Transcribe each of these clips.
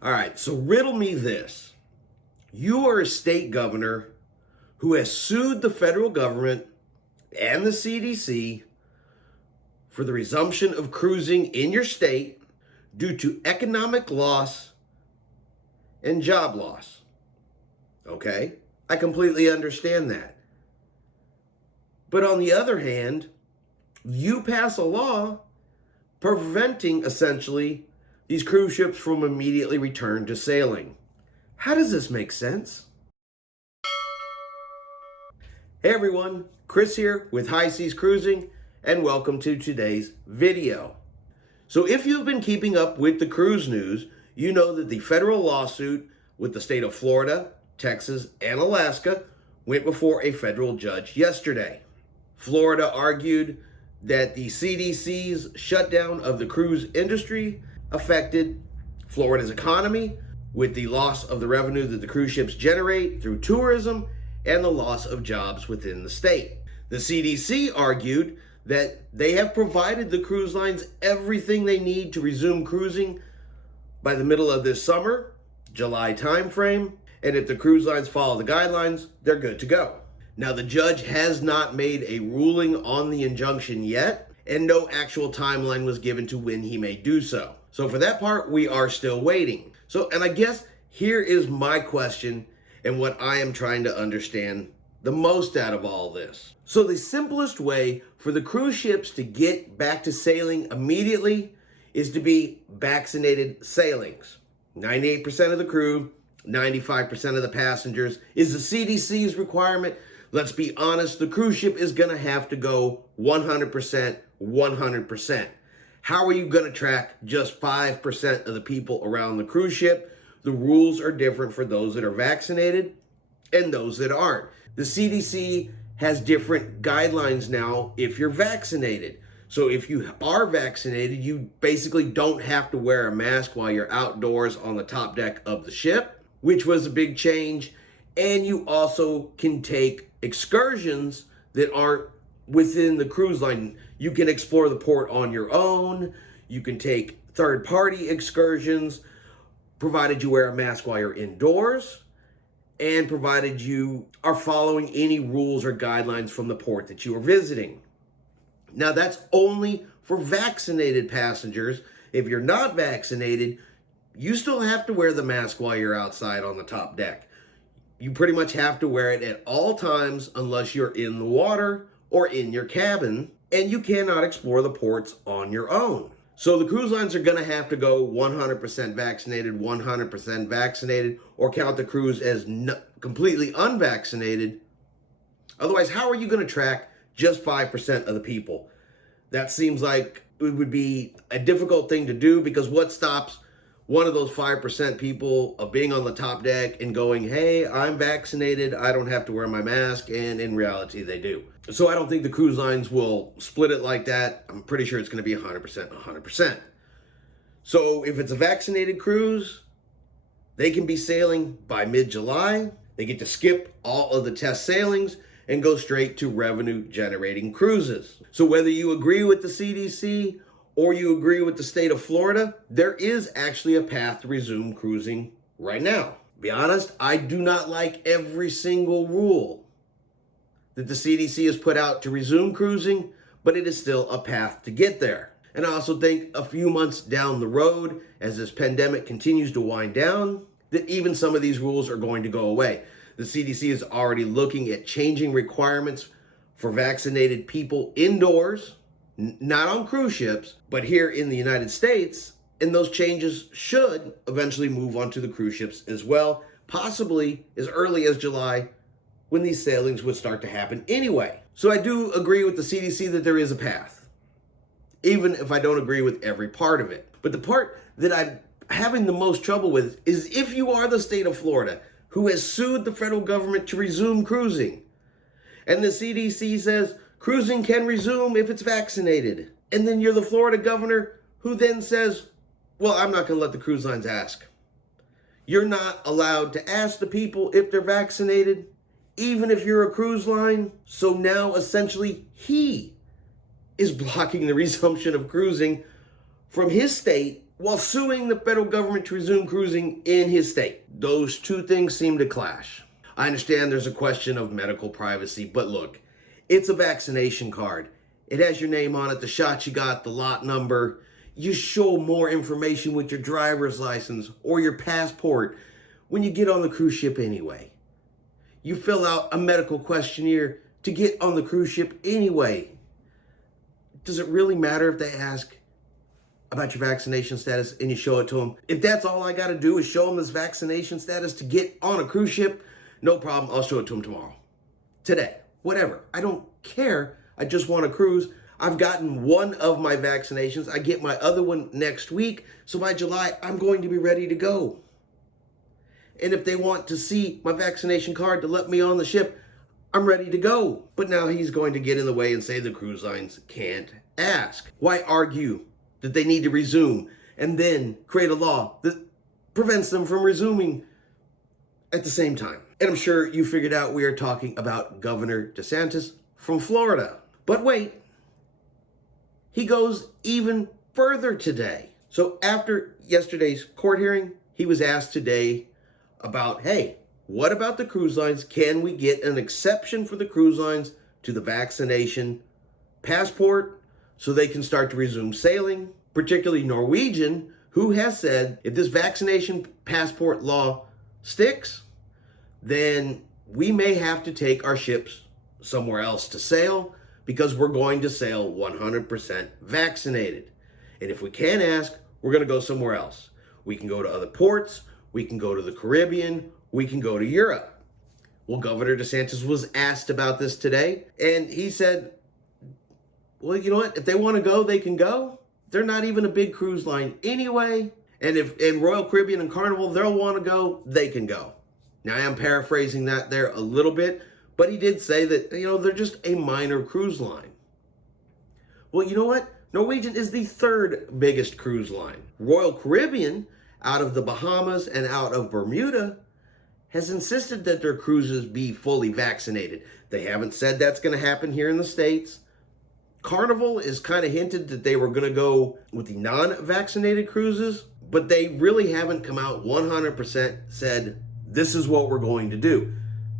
All right, so riddle me this. You are a state governor who has sued the federal government and the CDC for the resumption of cruising in your state due to economic loss and job loss. Okay, I completely understand that. But on the other hand, you pass a law preventing essentially these cruise ships from immediately return to sailing. How does this make sense? Hey everyone, Chris here with High Seas Cruising, and welcome to today's video. So if you've been keeping up with the cruise news, you know that the federal lawsuit with the state of Florida, Texas, and Alaska went before a federal judge yesterday. Florida argued that the CDC's shutdown of the cruise industry affected Florida's economy with the loss of the revenue that the cruise ships generate through tourism and the loss of jobs within the state. The CDC argued that they have provided the cruise lines everything they need to resume cruising by the middle of this summer, July timeframe, and if the cruise lines follow the guidelines, they're good to go. Now, the judge has not made a ruling on the injunction yet, and no actual timeline was given to when he may do so. So for that part, we are still waiting. And I guess here is my question and what I am trying to understand the most out of all this. So the simplest way for the cruise ships to get back to sailing immediately is to be vaccinated sailings. 98% of the crew, 95% of the passengers is the CDC's requirement. Let's be honest, the cruise ship is going to have to go 100%, 100%. How are you going to track just 5% of the people around the cruise ship? The rules are different for those that are vaccinated and those that aren't. The CDC has different guidelines now if you're vaccinated. So if you are vaccinated, you basically don't have to wear a mask while you're outdoors on the top deck of the ship, which was a big change. And you also can take excursions that aren't within the cruise line. You can explore the port on your own. You can take third-party excursions, provided you wear a mask while you're indoors, and provided you are following any rules or guidelines from the port that you are visiting. Now, that's only for vaccinated passengers. If you're not vaccinated, you still have to wear the mask while you're outside on the top deck. You pretty much have to wear it at all times unless you're in the water or in your cabin, and you cannot explore the ports on your own. So the cruise lines are going to have to go 100% vaccinated, 100% vaccinated, or count the cruise as completely unvaccinated. Otherwise, how are you going to track just 5% of the people? That seems like it would be a difficult thing to do, because what stops one of those 5% people of being on the top deck and going, hey, I'm vaccinated, I don't have to wear my mask, and in reality they do. So I don't think the cruise lines will split it like that. I'm pretty sure it's going to be 100%, 100%. So if it's a vaccinated cruise, they can be sailing by mid-July. They get to skip all of the test sailings and go straight to revenue-generating cruises. So whether you agree with the CDC or you agree with the state of Florida, there is actually a path to resume cruising right now. To be honest, I do not like every single rule that the CDC has put out to resume cruising, but it is still a path to get there. And I also think a few months down the road, as this pandemic continues to wind down, that even some of these rules are going to go away. The CDC is already looking at changing requirements for vaccinated people indoors, not on cruise ships, but here in the United States, and those changes should eventually move onto the cruise ships as well, possibly as early as July, when these sailings would start to happen anyway. So I do agree with the CDC that there is a path, even if I don't agree with every part of it. But the part that I'm having the most trouble with is if you are the state of Florida, who has sued the federal government to resume cruising, and the CDC says cruising can resume if it's vaccinated. And then you're the Florida governor who then says, well, I'm not going to let the cruise lines ask. You're not allowed to ask the people if they're vaccinated, even if you're a cruise line. So now essentially he is blocking the resumption of cruising from his state while suing the federal government to resume cruising in his state. Those two things seem to clash. I understand there's a question of medical privacy, but look, it's a vaccination card. It has your name on it, the shot you got, the lot number. You show more information with your driver's license or your passport when you get on the cruise ship anyway. You fill out a medical questionnaire to get on the cruise ship anyway. Does it really matter if they ask about your vaccination status and you show it to them? If that's all I got to do is show them this vaccination status to get on a cruise ship, no problem. I'll show it to them tomorrow, today, whatever. I don't care. I just want to cruise. I've gotten one of my vaccinations. I get my other one next week. So by July, I'm going to be ready to go. And if they want to see my vaccination card to let me on the ship, I'm ready to go. But now he's going to get in the way and say the cruise lines can't ask. Why argue that they need to resume and then create a law that prevents them from resuming at the same time? And I'm sure you figured out we are talking about Governor DeSantis from Florida. But wait, he goes even further today. So after yesterday's court hearing, he was asked today about, hey, what about the cruise lines? Can we get an exception for the cruise lines to the vaccination passport so they can start to resume sailing? Particularly Norwegian, who has said if this vaccination passport law sticks, then we may have to take our ships somewhere else to sail because we're going to sail 100% vaccinated. And if we can't ask, we're going to go somewhere else. We can go to other ports. We can go to the Caribbean. We can go to Europe. Well, Governor DeSantis was asked about this today, and he said, well, you know what? If they want to go, they can go. They're not even a big cruise line anyway. And if in Royal Caribbean and Carnival, they'll want to go, they can go. Now, I am paraphrasing that there a little bit, but he did say that, they're just a minor cruise line. Well, you know what? Norwegian is the third biggest cruise line. Royal Caribbean, out of the Bahamas and out of Bermuda, has insisted that their cruises be fully vaccinated. They haven't said that's going to happen here in the States. Carnival is kind of hinted that they were going to go with the non-vaccinated cruises, but they really haven't come out 100% said, this is what we're going to do.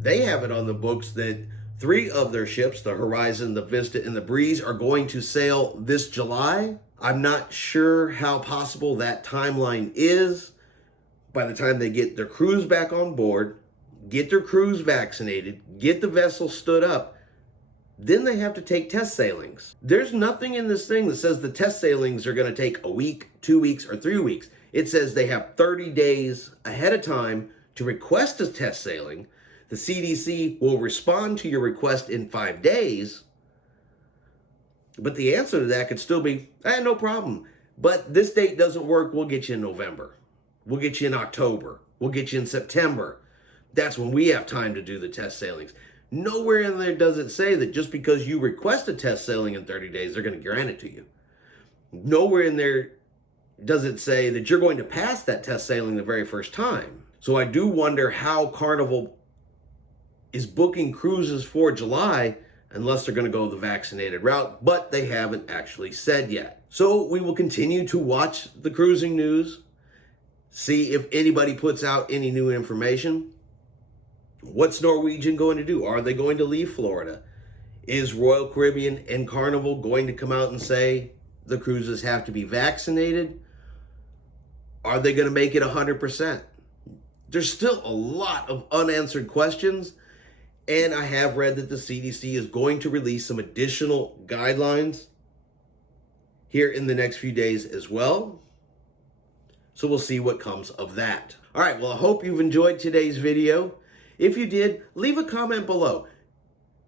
They have it on the books that 3 of their ships, the Horizon, the Vista, and the Breeze, are going to sail this July. I'm not sure how possible that timeline is. By the time they get their crews back on board, get their crews vaccinated, get the vessel stood up, then they have to take test sailings. There's nothing in this thing that says the test sailings are going to take a week, 2 weeks, or 3 weeks. It says they have 30 days ahead of time to request a test sailing. The CDC will respond to your request in 5 days. But the answer to that could still be, no problem. But this date doesn't work. We'll get you in November. We'll get you in October. We'll get you in September. That's when we have time to do the test sailings. Nowhere in there does it say that just because you request a test sailing in 30 days, they're going to grant it to you. Nowhere in there does it say that you're going to pass that test sailing the very first time. So I do wonder how Carnival is booking cruises for July unless they're going to go the vaccinated route, but they haven't actually said yet. So we will continue to watch the cruising news, see if anybody puts out any new information. What's Norwegian going to do? Are they going to leave Florida? Is Royal Caribbean and Carnival going to come out and say the cruises have to be vaccinated? Are they going to make it 100%? There's still a lot of unanswered questions, and I have read that the CDC is going to release some additional guidelines here in the next few days as well. So we'll see what comes of that. All right, well, I hope you've enjoyed today's video. If you did, leave a comment below.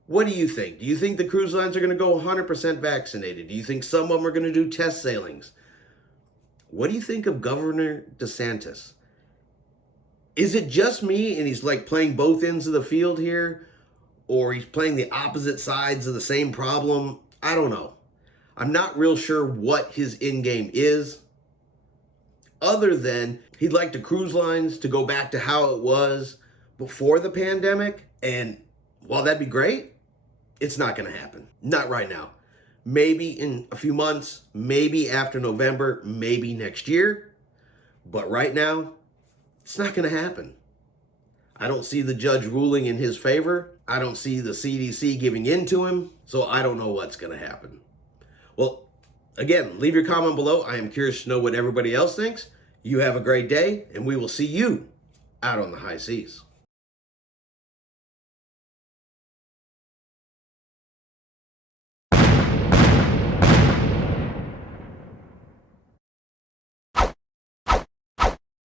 What do you think? Do you think the cruise lines are going to go 100% vaccinated? Do you think some of them are going to do test sailings? What do you think of Governor DeSantis? Is it just me and he's like playing both ends of the field here? Or he's playing the opposite sides of the same problem? I don't know. I'm not real sure what his end game is, other than he'd like the cruise lines to go back to how it was before the pandemic. And while that'd be great, it's not going to happen. Not right now. maybe in a few months, maybe after November, maybe next year. But right now, it's not going to happen. I don't see the judge ruling in his favor. I don't see the CDC giving in to him. So I don't know what's going to happen. Well, again, leave your comment below. I am curious to know what everybody else thinks. You have a great day, and we will see you out on the high seas.